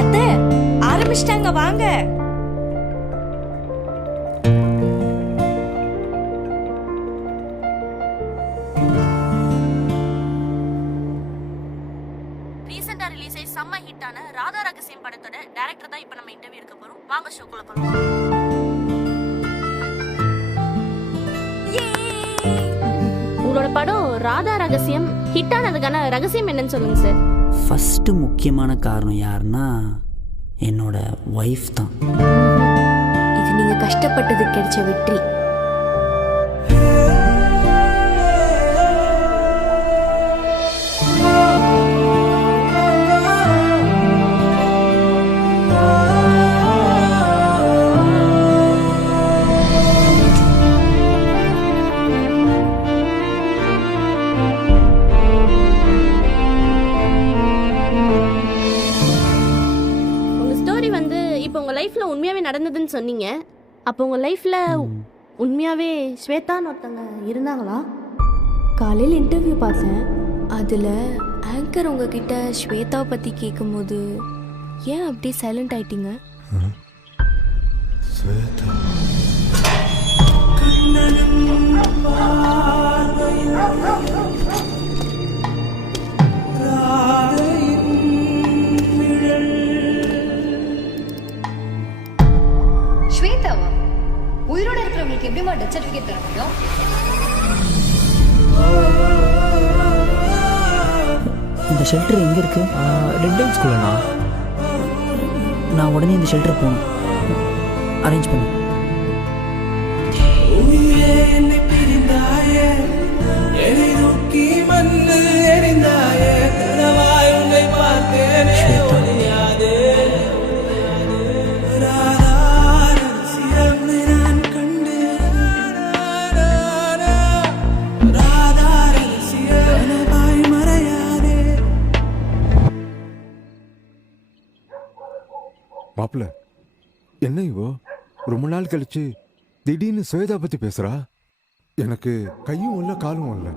அத்தை ஆரம்பிச்சிட்டாங்க வாங்க. ரீசெண்டா ரிலீஸ் ஆகி செம்ம ஹிட்டான ராதா ரகசியம் படத்தோட டைரக்டர் தான் இப்போ நம்ம இன்டர்வியூ எடுக்க போறோம். வாங்க ஷோக்குள்ள போலாம். உங்களோட படம் ராதா ரகசியம் ஹிட் ஆனதுக்கான ரகசியம் என்னன்னு சொல்லுங்க சார். ஃபஸ்ட்டு முக்கியமான காரணம் யாருன்னா என்னோட ஒய்ஃப் தான். இது நீங்க கஷ்டப்பட்டது கிடைச்ச வெற்றி. இப்போ உங்கள் லைஃப்பில் உண்மையாகவே நடந்ததுன்னு சொன்னீங்க. அப்போ உங்கள் லைஃப்பில் உண்மையாகவே ஸ்வேதான்னு ஒருத்தங்க இருந்தாங்களா? காலையில் இன்டர்வியூ பார்த்தேன். அதில் ஆங்கர் உங்ககிட்ட ஸ்வேதா பற்றி கேட்கும்போது ஏன் அப்படி சைலண்ட் ஆயிட்டீங்க? ஸ்வேதாவா? உயிரோட இருக்கிறவங்களுக்கு எப்படிமா டெத் சர்டிஃபிகேட் தர முடியும்? இந்த ஷெல்டர் எங்கே இருக்கு? ரெட் ஸ்கூலண்ணா. நான் உடனே இந்த ஷெல்டர் போகணும். அரேஞ்ச் பண்ணு. மாப்பிள்ள, என்ன இவோ ரொம்ப நாள் கழிச்சு திடீர்னு ஸ்வேதா பத்தி பேசுறா? எனக்கு கையும் இல்லை காலும் இல்லை.